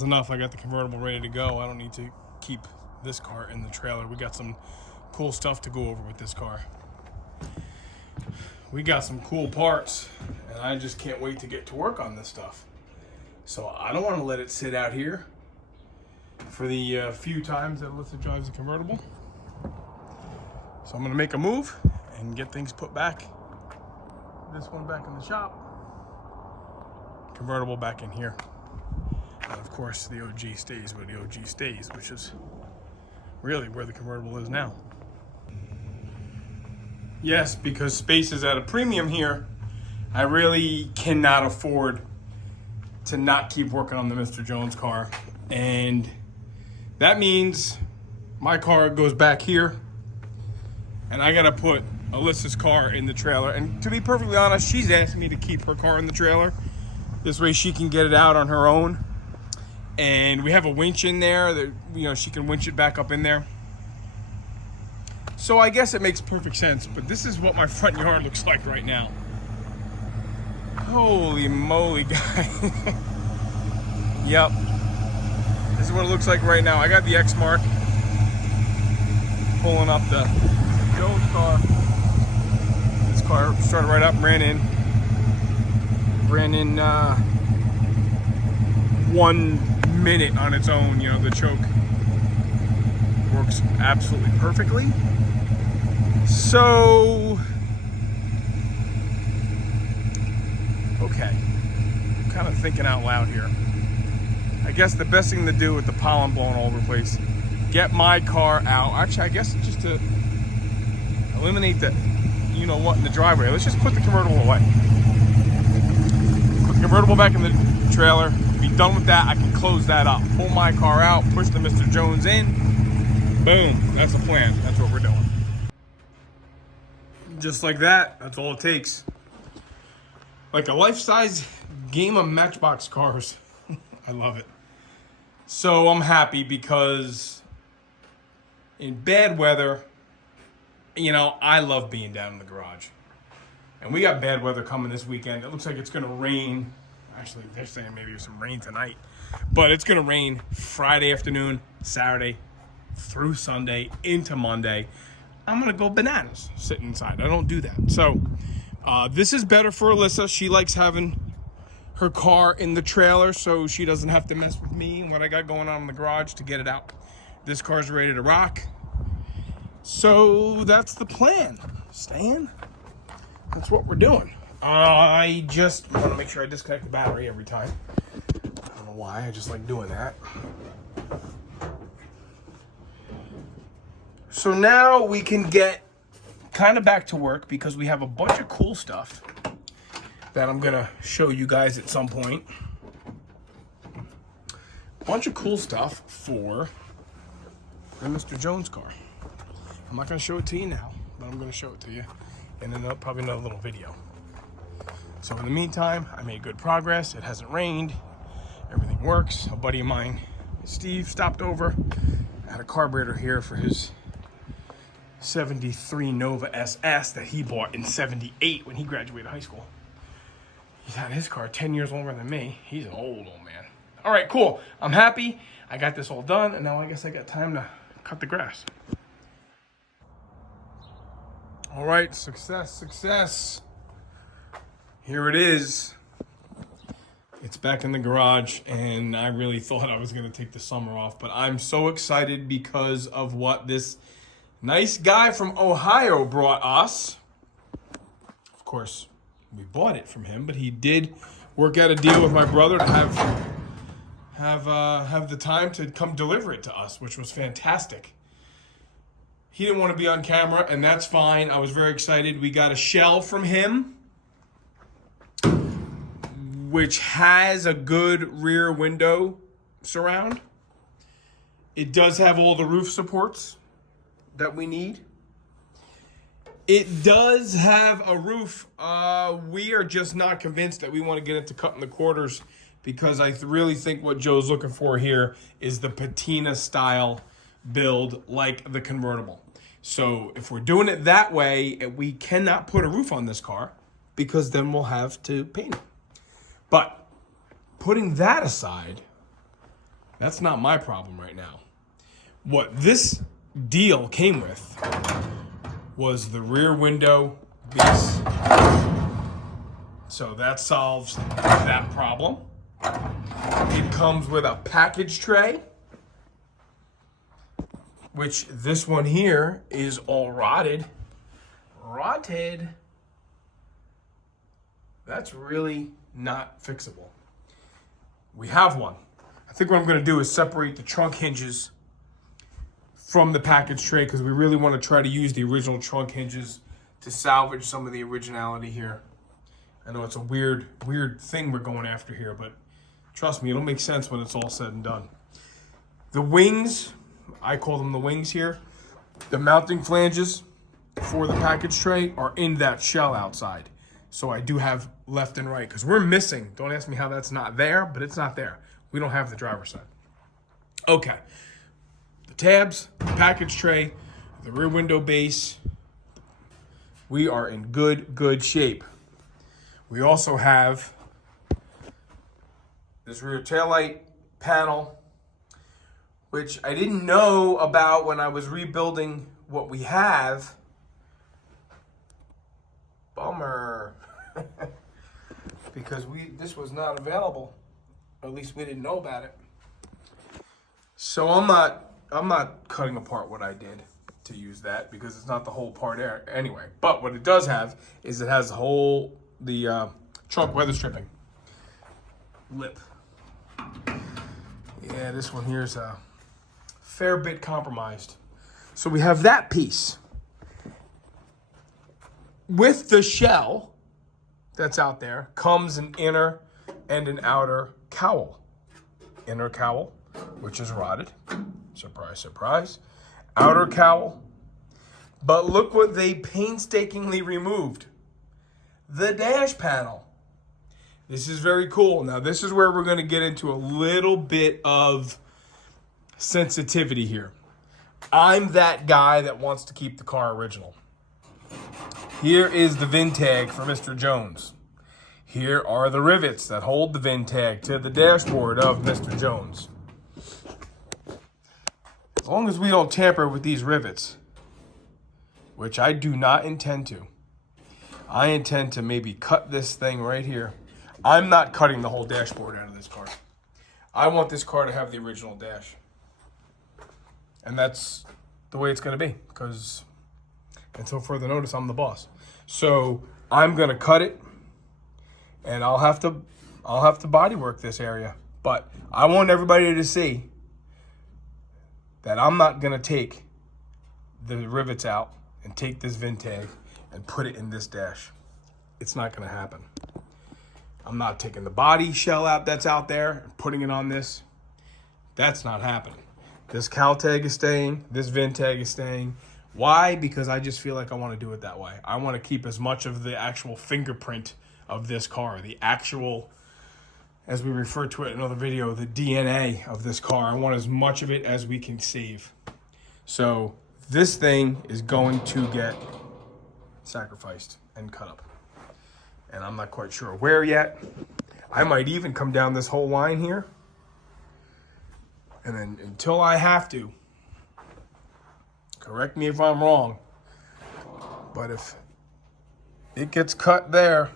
is enough. I got the convertible ready to go. I don't need to keep this car in the trailer. We got some cool stuff to go over with this car. We got some cool parts, and I just can't wait to get to work on this stuff. So I don't want to let it sit out here for the few times that Alyssa drives a convertible. So I'm going to make a move and get things put back. This one back in the shop. Convertible back in here. And of course, the OG stays where the OG stays, which is really where the convertible is now. Yes, because space is at a premium here, I really cannot afford to not keep working on the Mr. Jones car. And that means my car goes back here, and I gotta put Alyssa's car in the trailer. And to be perfectly honest, she's asked me to keep her car in the trailer. This way she can get it out on her own. And we have a winch in there that, you know, she can winch it back up in there. So I guess it makes perfect sense, but this is what my front yard looks like right now. Holy moly, guys. Yep. This is what it looks like right now. I got the X mark. Pulling up the Jones car. This car started right up and ran in. Ran in 1 minute on its own. You know, the choke works absolutely perfectly. So, okay, I'm kind of thinking out loud here. I guess the best thing to do with the pollen blowing all over the place, get my car out. Actually, I guess just to eliminate the, you know what, in the driveway. Let's just put the convertible away. Put the convertible back in the trailer. Be done with that. I can close that up. Pull my car out. Push the Mr. Jones in. Boom. That's the plan. That's what we're doing. Just like that. That's all it takes. Like a life-size game of Matchbox cars. I love it. So I'm happy because in bad weather, you know, I love being down in the garage. And we got bad weather coming this weekend. It looks like it's going to rain. Actually, they're saying maybe there's some rain tonight. But it's going to rain Friday afternoon, Saturday, through Sunday, into Monday. I'm going to go bananas sitting inside. I don't do that. So this is better for Alyssa. She likes having her car in the trailer so she doesn't have to mess with me and what I got going on in the garage to get it out. This car's ready to rock. So that's the plan, Stan. That's what we're doing. I just want to make sure I disconnect the battery every time. I don't know why, I just like doing that. So now we can get kind of back to work because we have a bunch of cool stuff that I'm going to show you guys at some point. A bunch of cool stuff for the Mr. Jones car. I'm not going to show it to you now, but I'm going to show it to you in probably another little video. So in the meantime, I made good progress. It hasn't rained. Everything works. A buddy of mine, Steve, stopped over. I had a carburetor here for his 73 Nova SS that he bought in 78 when he graduated high school. He's had his car 10 years longer than me. He's an old man. All right, cool. I'm happy. I got this all done, and now I guess I got time to cut the grass. All right, success, success. Here it is. It's back in the garage, and I really thought I was going to take the summer off, but I'm so excited because of what this nice guy from Ohio brought us. Of course, we bought it from him, but he did work out a deal with my brother to have the time to come deliver it to us, which was fantastic. He didn't want to be on camera, and that's fine. I was very excited. We got a shell from him, which has a good rear window surround. It does have all the roof supports that we need. It does have a roof. We are just not convinced that we want to get into cutting the quarters because I really think what Joe's looking for here is the patina style build like the convertible. So if we're doing it that way, we cannot put a roof on this car because then we'll have to paint it. But putting that aside, That's not my problem right now. What this deal came with was the rear window base. So that solves that problem. It comes with a package tray, which this one here is all rotted. Rotted. That's really not fixable. We have one. I think what I'm gonna do is separate the trunk hinges from the package tray because we really want to try to use the original trunk hinges to salvage some of the originality here. I know it's a weird thing we're going after here, but trust me, it'll make sense when it's all said and done. The wings, I call them the wings here. The mounting flanges for the package tray are in that shell outside. So I do have left and right because we're missing. Don't ask me how that's not there, but it's not there. We don't have the driver's side. Okay. The tabs, the package tray, the rear window base. We are in good shape. We also have this rear taillight panel, which I didn't know about when I was rebuilding what we have. Bummer. Because this was not available. Or at least we didn't know about it. So I'm not cutting apart what I did to use that because it's not the whole part there anyway. But what it does have is it has the trunk weather stripping lip. Yeah, this one here is a fair bit compromised. So we have that piece. With the shell that's out there comes an inner and an outer cowl. Inner cowl, which is rotted. Surprise, surprise. Outer cowl. But look what they painstakingly removed. The dash panel. This is very cool. Now, this is where we're going to get into a little bit of sensitivity here. I'm that guy that wants to keep the car original. Here is the VIN tag for Mr. Jones. Here are the rivets that hold the VIN tag to the dashboard of Mr. Jones. As long as we don't tamper with these rivets, which I do not intend to, I intend to maybe cut this thing right here. I'm not cutting the whole dashboard out of this car. I want this car to have the original dash. And that's the way it's going to be because until further notice, I'm the boss. So I'm going to cut it and I'll have to bodywork this area. But I want everybody to see that I'm not going to take the rivets out and take this VIN tag and put it in this dash. It's not going to happen. I'm not taking the body shell out that's out there and putting it on this. That's not happening. This cowl tag is staying. This VIN tag is staying. Why? Because I just feel like I want to do it that way. I want to keep as much of the actual fingerprint of this car, the actual, as we refer to it in another video, the DNA of this car. I want as much of it as we can save. So this thing is going to get sacrificed and cut up. And I'm not quite sure where yet. I might even come down this whole line here. And then until I have to, correct me if I'm wrong, but if it gets cut there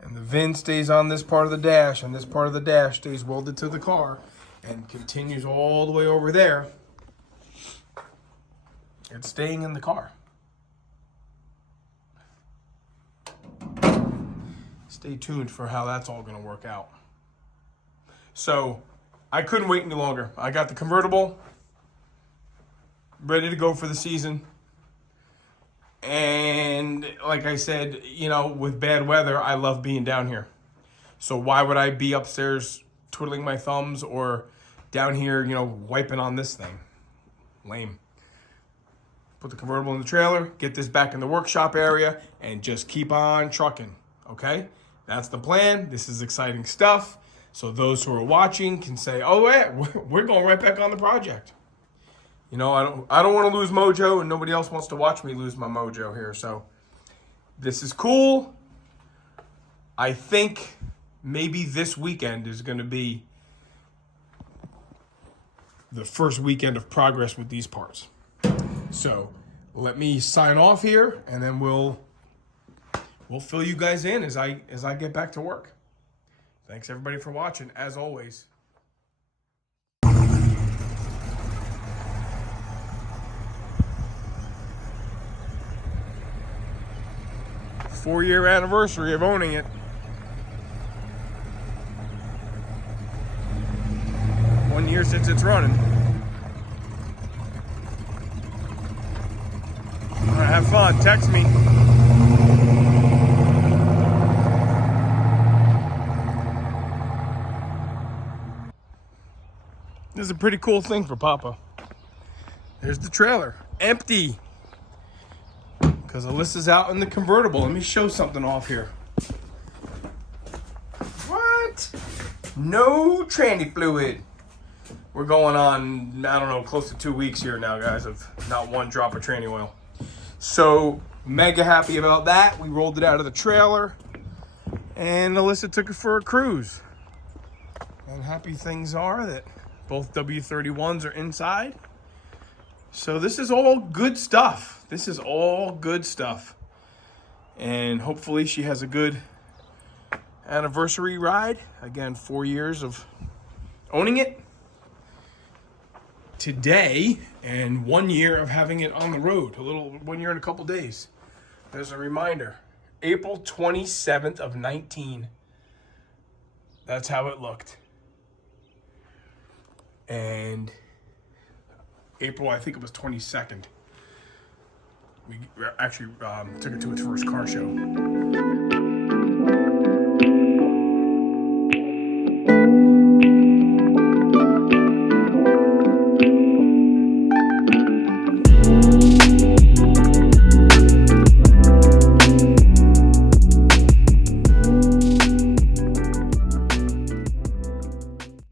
and the VIN stays on this part of the dash and this part of the dash stays welded to the car and continues all the way over there, it's staying in the car. Stay tuned for how that's all going to work out. So I couldn't wait any longer. I got the convertible ready to go for the season. And like I said, you know, with bad weather, I love being down here. So why would I be upstairs twiddling my thumbs or down here, you know, wiping on this thing? Lame. Put the convertible in the trailer, get this back in the workshop area, and just keep on trucking, okay? That's the plan. This is exciting stuff. So those who are watching can say, oh, yeah, we're going right back on the project. You know, I don't want to lose mojo, and nobody else wants to watch me lose my mojo here. So this is cool. I think maybe this weekend is going to be the first weekend of progress with these parts. So let me sign off here, and then we'll fill you guys in as I get back to work. Thanks everybody for watching, as always. 4-year anniversary of owning it. 1 year since it's running. All right, have fun. Text me. This is a pretty cool thing for Papa. There's the trailer, empty. Because Alyssa's out in the convertible. Let me show something off here. What? No tranny fluid. We're going on, I don't know, close to 2 weeks here now, guys, of not one drop of tranny oil. So, mega happy about that. We rolled it out of the trailer, and Alyssa took it for a cruise. And happy things are that both W-31s are inside. So this is all good stuff. This is all good stuff. And hopefully she has a good anniversary ride. Again, 4 years of owning it today, and 1 year of having it on the road. 1 year and a couple days. There's a reminder. April 27th of 19. That's how it looked. And April, I think it was 22nd. We actually took it to its first car show.